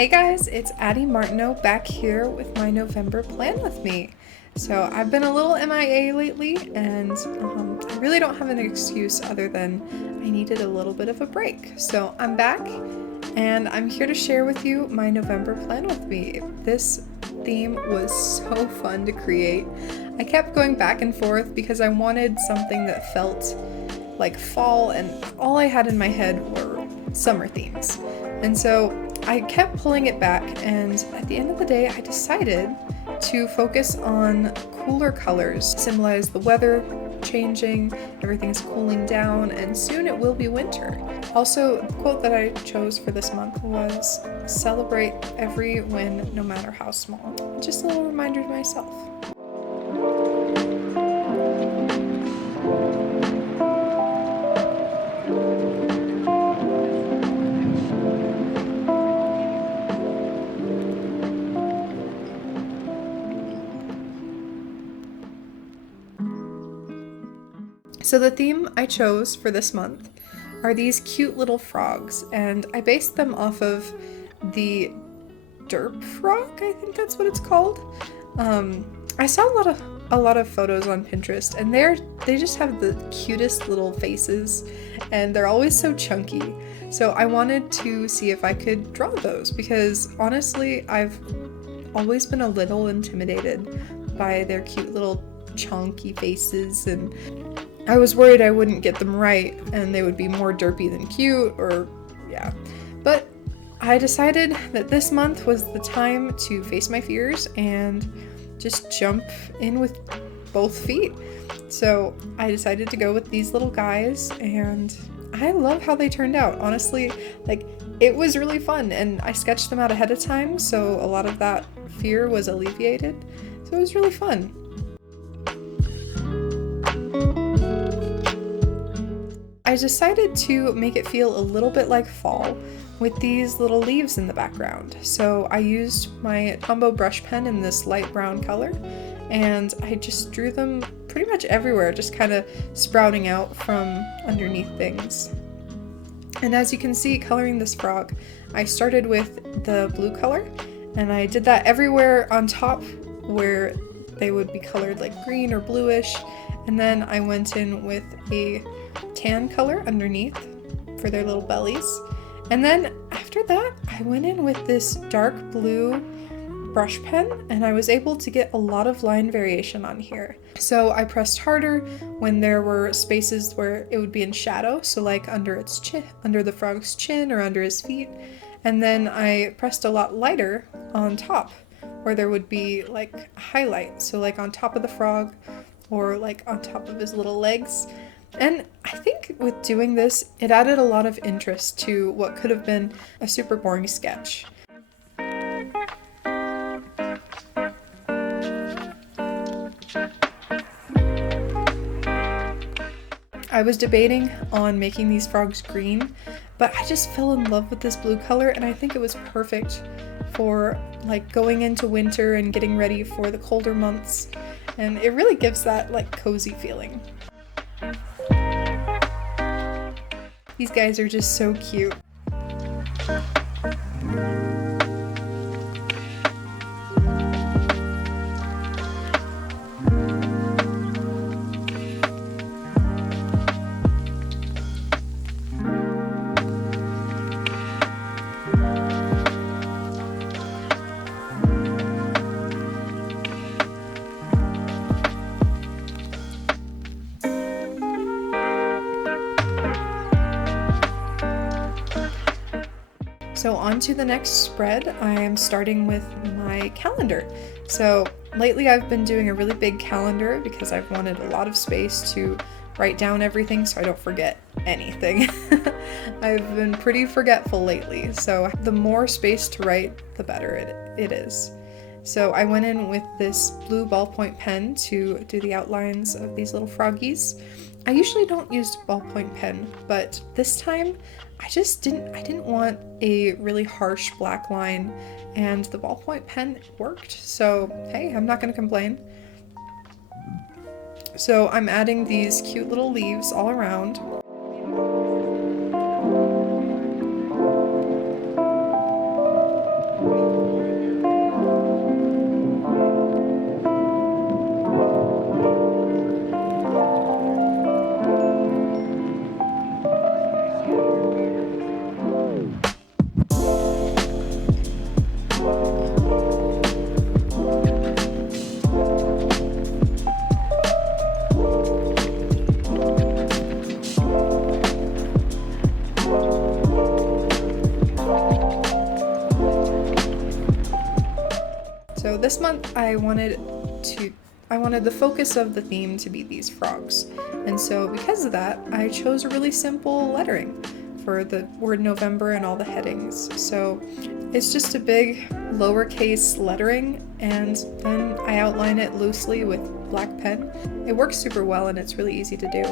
Hey guys, it's Addie Martineau back here with my November plan with me. So I've been a little MIA lately and I really don't have an excuse other than I needed a little bit of a break. So I'm back and I'm here to share with you my November plan with me. This theme was so fun to create. I kept going back and forth because I wanted something that felt like fall, and all I had in my head were summer themes. And so I kept pulling it back, and at the end of the day I decided to focus on cooler colors, symbolize the weather changing, everything's cooling down, and soon it will be winter. Also, the quote that I chose for this month was, "Celebrate every win, no matter how small." Just a little reminder to myself. So the theme I chose for this month are these cute little frogs, and I based them off of the derp frog, I think that's what it's called. I saw a lot of photos on Pinterest, and they just have the cutest little faces, and they're always so chunky. So I wanted to see if I could draw those, because honestly, I've always been a little intimidated by their cute little chunky faces, and I was worried I wouldn't get them right and they would be more derpy than cute, or yeah. But I decided that this month was the time to face my fears and just jump in with both feet. So I decided to go with these little guys, and I love how they turned out. Honestly, like, it was really fun, and I sketched them out ahead of time, so a lot of that fear was alleviated. So it was really fun. I decided to make it feel a little bit like fall with these little leaves in the background. So I used my Tombow brush pen in this light brown color, and I just drew them pretty much everywhere, just kind of sprouting out from underneath things. And as you can see, coloring this frog, I started with the blue color, and I did that everywhere on top where they would be colored like green or bluish, and then I went in with a tan color underneath for their little bellies. And then after that, I went in with this dark blue brush pen, and I was able to get a lot of line variation on here. So I pressed harder when there were spaces where it would be in shadow, so like under its chin, under the frog's chin or under his feet. And then I pressed a lot lighter on top where there would be like a highlight, so like on top of the frog or like on top of his little legs. And I think with doing this, it added a lot of interest to what could have been a super boring sketch. I was debating on making these frogs green, but I just fell in love with this blue color, and I think it was perfect for like going into winter and getting ready for the colder months, and it really gives that like cozy feeling. These guys are just so cute. So on to the next spread, I am starting with my calendar. So lately I've been doing a really big calendar because I've wanted a lot of space to write down everything so I don't forget anything. I've been pretty forgetful lately, so the more space to write, the better it is. So I went in with this blue ballpoint pen to do the outlines of these little froggies. I usually don't use ballpoint pen, but this time I didn't want a really harsh black line, and the ballpoint pen worked, so hey, I'm not gonna complain. So I'm adding these cute little leaves all around. this month I wanted the focus of the theme to be these frogs. And so because of that, I chose a really simple lettering for the word November and all the headings. So it's just a big lowercase lettering, and then I outline it loosely with black pen. It works super well and it's really easy to do.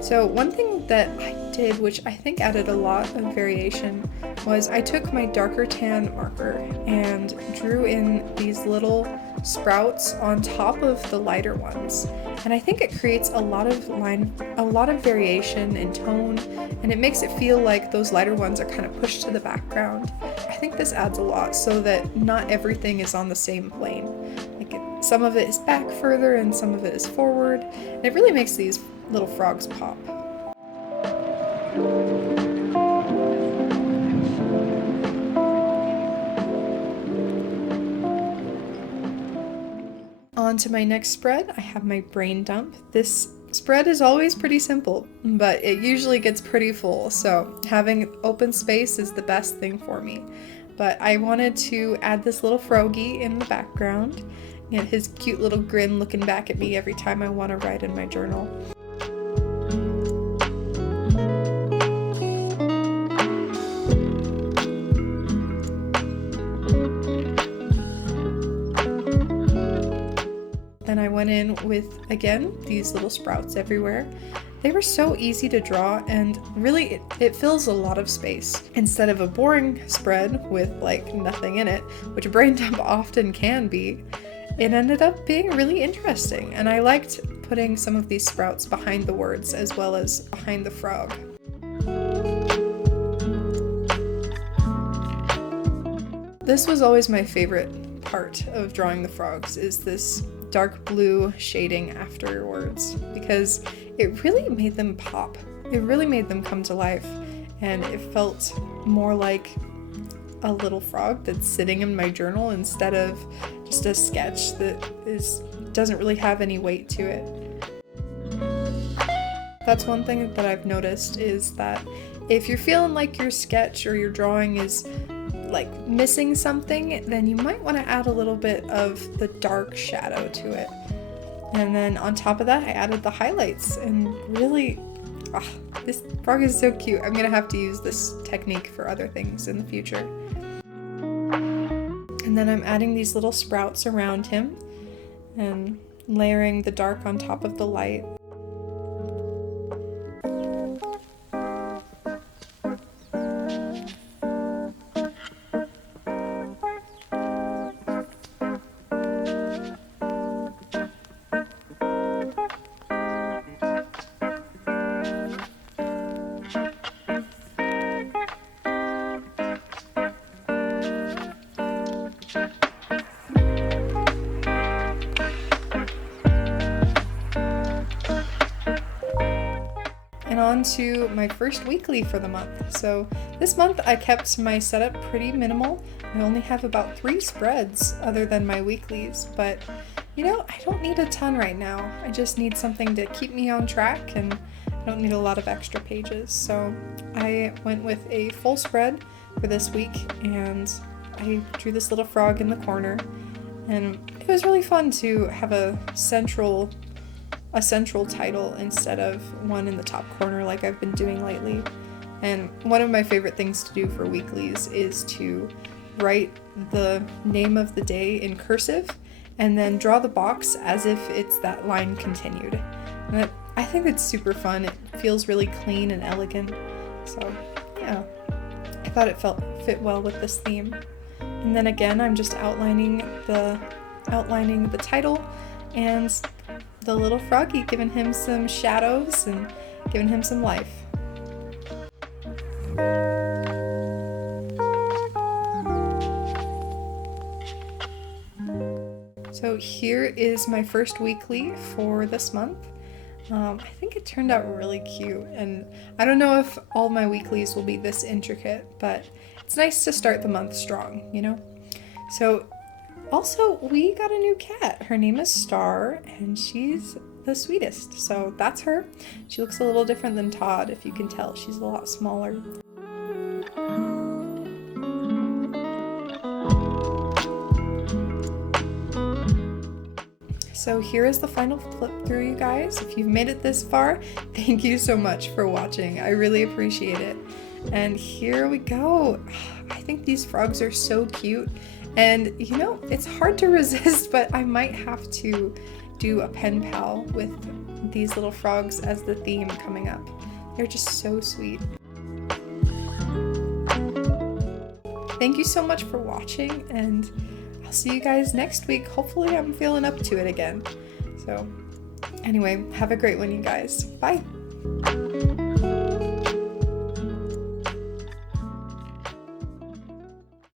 So one thing that I did, which I think added a lot of variation, was I took my darker tan marker and drew in these little sprouts on top of the lighter ones. And I think it creates a lot of variation in tone, and it makes it feel like those lighter ones are kind of pushed to the background. I think this adds a lot so that not everything is on the same plane. Some of it is back further and some of it is forward, and it really makes these little frogs pop. On to my next spread, I have my brain dump. This spread is always pretty simple, but it usually gets pretty full, so having open space is the best thing for me. But I wanted to add this little froggy in the background, and his cute little grin looking back at me every time I want to write in my journal. Then I went in with, again, these little sprouts everywhere. They were so easy to draw, and really it fills a lot of space. Instead of a boring spread with like nothing in it, which a brain dump often can be, it ended up being really interesting, and I liked putting some of these sprouts behind the words as well as behind the frog. This was always my favorite part of drawing the frogs, is this dark blue shading afterwards, because it really made them pop. It really made them come to life, and it felt more like a little frog that's sitting in my journal instead of just a sketch that doesn't really have any weight to it. That's one thing that I've noticed, is that if you're feeling like your sketch or your drawing is like missing something, then you might want to add a little bit of the dark shadow to it. And then on top of that, I added the highlights, and really, this frog is so cute. I'm gonna have to use this technique for other things in the future. And then I'm adding these little sprouts around him and layering the dark on top of the light. And on to my first weekly for the month. So this month I kept my setup pretty minimal. I only have about 3 spreads other than my weeklies, but you know, I don't need a ton right now. I just need something to keep me on track, and I don't need a lot of extra pages. So I went with a full spread for this week, and I drew this little frog in the corner, and it was really fun to have a central title instead of one in the top corner like I've been doing lately. And one of my favorite things to do for weeklies is to write the name of the day in cursive and then draw the box as if it's that line continued. And I think it's super fun. It feels really clean and elegant. So yeah, I thought it fit well with this theme. And then again, I'm just outlining the title and the little froggy, giving him some shadows and giving him some life. So here is my first weekly for this month. I think it turned out really cute, and I don't know if all my weeklies will be this intricate, but it's nice to start the month strong, you know? So also, we got a new cat. Her name is Star, and she's the sweetest. So that's her. She looks a little different than Todd, if you can tell. She's a lot smaller. So here is the final flip through, you guys. If you've made it this far, thank you so much for watching. I really appreciate it. And here we go. I think these frogs are so cute. And you know, it's hard to resist, but I might have to do a pen pal with these little frogs as the theme coming up. They're just so sweet. Thank you so much for watching, and I'll see you guys next week. Hopefully I'm feeling up to it again. So anyway, have a great one, you guys. Bye.